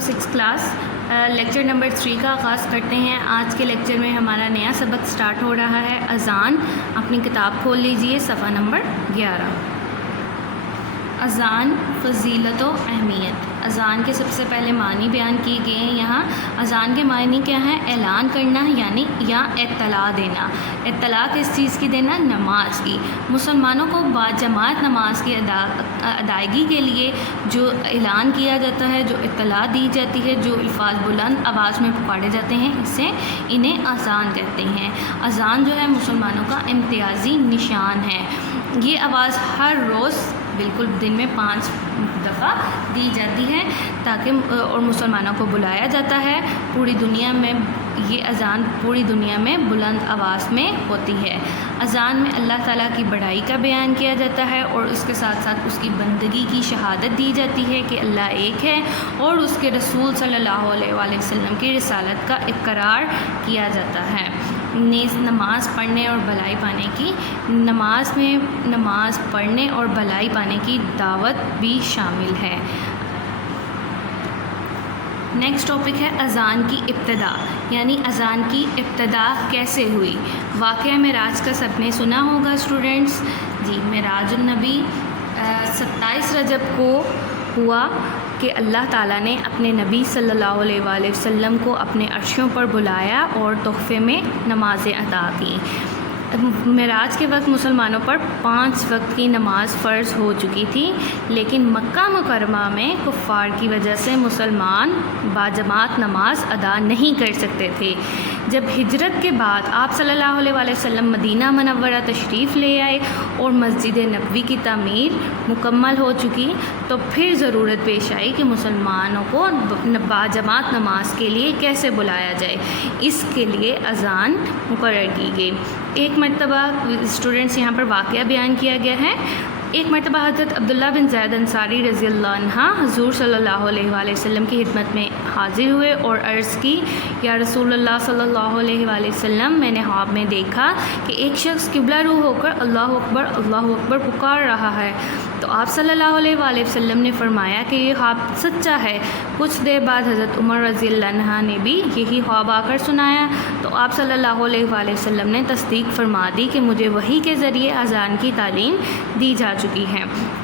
6 class lecture number 3 کا آغاز کرتے ہیں۔ آج کے لیکچر میں ہمارا نیا سبق سٹارٹ ہو رہا ہے، اذان۔ اپنی کتاب کھول لیجئے، صفحہ نمبر 11۔ اذان، فضیلت و اہمیت۔ اذان کے سب سے پہلے معنی بیان کیے گئے ہیں یہاں۔ اذان کے معنی کیا ہیں؟ اعلان کرنا، یعنی یا اطلاع دینا۔ اطلاع کس چیز کی دینا؟ نماز کی۔ مسلمانوں کو باجماعت نماز کی ادائیگی کے لیے جو اعلان کیا جاتا ہے، جو اطلاع دی جاتی ہے، جو الفاظ بلند آواز میں پکارے جاتے ہیں، انہیں اذان کہتے ہیں۔ اذان جو ہے مسلمانوں کا امتیازی نشان ہے۔ یہ آواز ہر روز بالکل دن میں 5 دفعہ دی جاتی ہے اور مسلمانوں کو بلایا جاتا ہے۔ پوری دنیا میں یہ اذان پوری دنیا میں بلند آواز میں ہوتی ہے۔ اذان میں اللہ تعالیٰ کی بڑائی کا بیان کیا جاتا ہے اور اس کے ساتھ ساتھ اس کی بندگی کی شہادت دی جاتی ہے کہ اللہ ایک ہے، اور اس کے رسول صلی اللہ علیہ وآلہ وسلم کی رسالت کا اقرار کیا جاتا ہے۔ نیز نماز پڑھنے اور بھلائی پانے کی نماز پڑھنے اور بھلائی پانے کی دعوت بھی شامل ہے۔ نیکسٹ ٹاپک ہے اذان کی ابتدا، یعنی اذان کی ابتدا کیسے ہوئی۔ واقعہ معراج کا سب نے سنا ہوگا اسٹوڈنٹس۔ جی، معراج النبی 27 رجب کو ہوا کہ اللہ تعالیٰ نے اپنے نبی صلی اللہ علیہ وآلہ وسلم کو اپنے عرشوں پر بلایا اور تحفے میں نمازیں عطا کی۔ معراج کے وقت مسلمانوں پر 5 وقت کی نماز فرض ہو چکی تھی، لیکن مکہ مکرمہ میں کفار کی وجہ سے مسلمان باجماعت نماز ادا نہیں کر سکتے تھے۔ جب ہجرت کے بعد آپ صلی اللہ علیہ وآلہ وسلم مدینہ منورہ تشریف لے آئے اور مسجد نبوی کی تعمیر مکمل ہو چکی، تو پھر ضرورت پیش آئی کہ مسلمانوں کو باجماعت نماز کے لیے کیسے بلایا جائے۔ اس کے لیے اذان مقرر کی گئی۔ ایک مرتبہ اسٹوڈنٹس یہاں پر واقعہ بیان کیا گیا ہے۔ ایک مرتبہ حضرت عبداللہ بن زید انصاری رضی اللہ عنہ حضور صلی اللہ علیہ وآلہ وسلم کی خدمت میں حاضر ہوئے اور عرض کی، یا رسول اللہ صلی اللہ علیہ وآلہ وسلم، میں نے خواب میں دیکھا کہ ایک شخص قبلہ رو ہو کر اللہ اکبر پکار رہا ہے۔ تو آپ صلی اللہ علیہ وآلہ وسلم نے فرمایا کہ یہ خواب سچا ہے۔ کچھ دیر بعد حضرت عمر رضی اللہ عنہ نے بھی یہی خواب آ کر سنایا، تو آپ صلی اللہ علیہ وآلہ وسلم نے تصدیق فرما دی کہ مجھے وحی کے ذریعے اذان کی تعلیم دی جا چکی ہے۔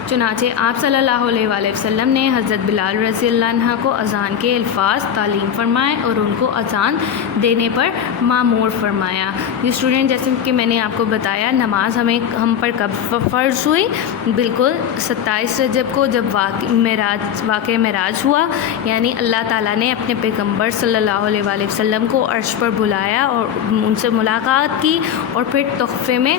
چنانچہ آپ صلی اللہ علیہ وآلہ وسلم نے حضرت بلال رضی اللہ عنہ کو اذان کے الفاظ تعلیم فرمائے اور ان کو اذان دینے پر مامور فرمایا۔ یہ اسٹوڈنٹ، جیسے کہ میں نے آپ کو بتایا، نماز ہم پر کب فرض ہوئی؟ بالکل 27 رجب کو، جب واقعہ معراج ہوا، یعنی اللہ تعالیٰ نے اپنے پیغمبر صلی اللہ علیہ وآلہ وسلم کو عرش پر بلایا اور ان سے ملاقات کی، اور پھر تحفے میں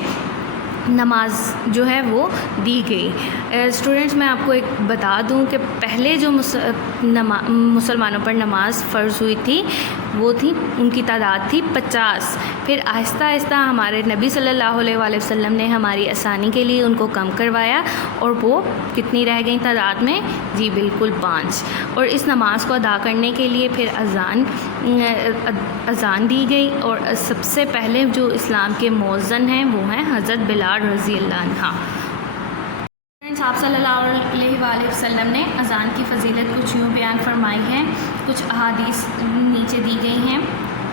نماز جو ہے وہ دی گئی۔ اسٹوڈنٹس، میں آپ کو ایک بتا دوں کہ پہلے جو مسلمانوں پر نماز فرض ہوئی تھی وہ تھی، ان کی تعداد تھی 50۔ پھر آہستہ آہستہ ہمارے نبی صلی اللہ علیہ وآلہ وسلم نے ہماری آسانی کے لیے ان کو کم کروایا، اور وہ کتنی رہ گئیں تعداد میں؟ جی بالکل 5۔ اور اس نماز کو ادا کرنے کے لیے پھر اذان دی گئی، اور سب سے پہلے جو اسلام کے مؤذن ہیں وہ ہیں حضرت بلال رضی اللہ عنہ۔ آپ صلی اللہ علیہ وآلہ وسلم نے اذان کی فضیلت کچھ یوں بیان فرمائی ہے۔ کچھ احادیث نیچے دی گئی ہیں،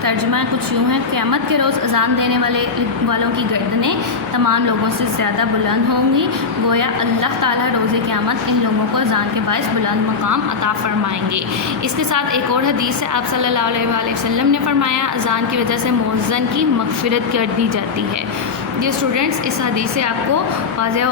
ترجمہ کچھ یوں ہے: قیامت کے روز اذان دینے والوں کی گردنیں تمام لوگوں سے زیادہ بلند ہوں گی، گویا اللہ تعالیٰ روز قیامت ان لوگوں کو اذان کے باعث بلند مقام عطا فرمائیں گے۔ اس کے ساتھ ایک اور حدیث ہے، آپ صلی اللہ علیہ وآلہ وسلم نے فرمایا، اذان کی وجہ سے مؤذن کی مغفرت کر دی جاتی ہے۔ یہ اسٹوڈنٹس، اس حدیث سے آپ کو واضح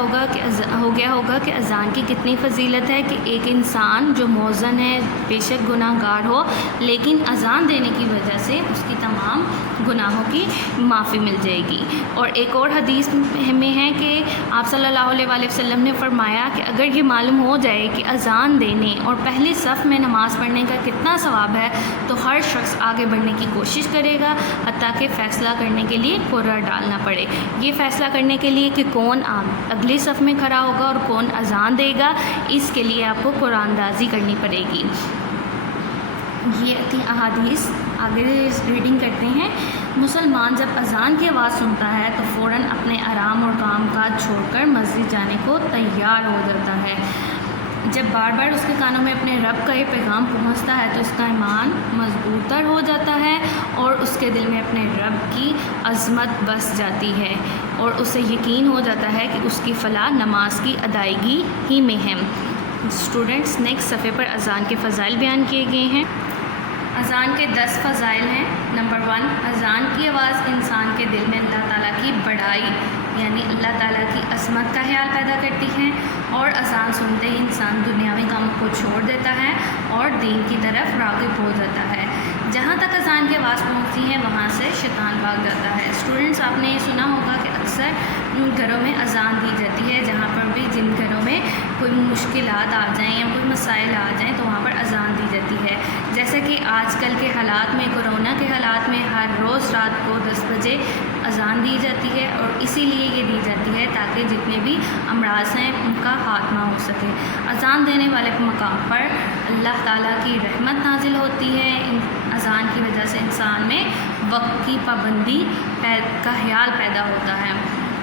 ہو گیا ہوگا کہ اذان کی کتنی فضیلت ہے، کہ ایک انسان جو مؤذن ہے بے شک گناہ گار ہو، لیکن اذان دینے کی وجہ سے اس کی تمام گناہوں کی معافی مل جائے گی۔ اور ایک اور حدیث میں ہے کہ آپ صلی اللہ علیہ وآلہ وسلم نے فرمایا کہ اگر یہ معلوم ہو جائے کہ اذان دینے اور پہلی صف میں نماز پڑھنے کا کتنا ثواب ہے، تو ہر شخص آگے بڑھنے کی کوشش کرے گا، حتیٰ کہ فیصلہ کرنے کے لیے قرعہ ڈالنا پڑے۔ یہ فیصلہ کرنے کے لیے کہ کون اگلی صف میں کھڑا ہوگا اور کون اذان دے گا، اس کے لیے آپ کو قرآن اندازی کرنی پڑے گی۔ یہ تھی احادیث۔ آگے ریڈنگ کرتے ہیں۔ مسلمان جب اذان کی آواز سنتا ہے تو فوراً اپنے آرام اور کام کاج چھوڑ کر مسجد جانے کو تیار ہو جاتا ہے۔ جب بار بار اس کے کانوں میں اپنے رب کا یہ پیغام پہنچتا ہے تو اس کا ایمان مضبوط تر ہو جاتا ہے اور اس کے دل میں اپنے رب کی عظمت بس جاتی ہے اور اسے یقین ہو جاتا ہے کہ اس کی فلاح نماز کی ادائیگی ہی میں ہے۔ اسٹوڈنٹس نیکسٹ صفحے پر اذان کے فضائل بیان کیے گئے ہیں۔ اذان کے 10 فضائل ہیں۔ نمبر 1، اذان کی آواز انسان کے دل میں اللہ تعالیٰ کی بڑائی یعنی اللہ تعالیٰ کی عظمت کا خیال پیدا کرتی ہے اور اذان سنتے ہی انسان دنیاوی کاموں کو چھوڑ دیتا ہے اور دین کی طرف راغب ہو جاتا ہے۔ جہاں تک اذان کی آواز پہنچتی ہے وہاں سے شیطان بھاگ جاتا ہے۔ اسٹوڈنٹس آپ نے یہ سنا ہوگا کہ اکثر گھروں میں اذان دی جاتی ہے، جہاں پر بھی جن گھروں میں کوئی مشکلات آ جائیں یا کوئی مسائل آ جائیں تو وہاں پر اذان دی جاتی ہے۔ جیسے کہ آج کل کے حالات میں، کورونا کے حالات میں ہر روز رات کو 10 بجے اذان دی جاتی ہے اور اسی لیے یہ دی جاتی ہے تاکہ جتنے بھی امراض ہیں ان کا خاتمہ ہو سکے۔ اذان دینے والے مقام پر اللہ تعالیٰ کی رحمت نازل ہوتی ہے۔ اذان کی وجہ سے انسان میں وقت کی پابندی کا خیال پیدا ہوتا ہے۔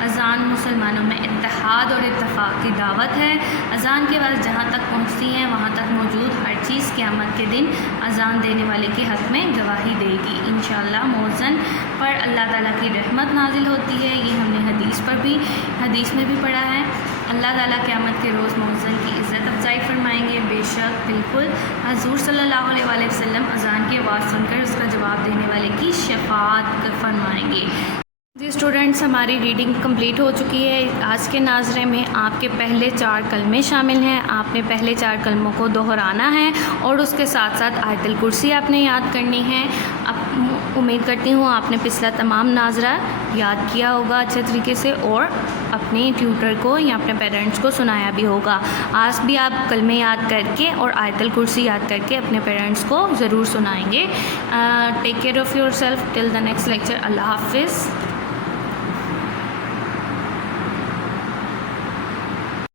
اذان مسلمانوں میں اتحاد اور اتفاق کی دعوت ہے۔ اذان کی آواز جہاں تک پہنچتی ہے وہاں تک موجود ہر چیز قیامت کے دن اذان دینے والے کے حق میں گواہی دے گی۔ انشاءاللہ مؤذن پر اللہ تعالیٰ کی رحمت نازل ہوتی ہے، یہ ہم نے حدیث میں بھی پڑھا ہے۔ اللہ تعالیٰ قیامت کے روز مؤذن کی عزت افزائی فرمائیں گے۔ بے شک بالکل حضور صلی اللہ علیہ وآلہ وسلم اذان کی آواز سن کر اس کا جواب دینے والے کی شفاعت فرمائیں گے۔ جی اسٹوڈنٹس، ہماری ریڈنگ کمپلیٹ ہو چکی ہے۔ آج کے ناظرے میں آپ کے پہلے 4 کلمے شامل ہیں۔ آپ نے پہلے 4 کلموں کو دہرانا ہے اور اس کے ساتھ ساتھ آیت الکرسی آپ نے یاد کرنی ہے۔ امید کرتی ہوں آپ نے پچھلا تمام ناظرہ یاد کیا ہوگا اچھے طریقے سے اور اپنے ٹیوٹر کو یا اپنے پیرنٹس کو سنایا بھی ہوگا۔ آج بھی آپ کلمے یاد کر کے اور آیت الکرسی یاد کر کے اپنے پیرنٹس کو ضرور سنائیں گے۔ Take care of yourself till the next lecture. اللہ حافظ۔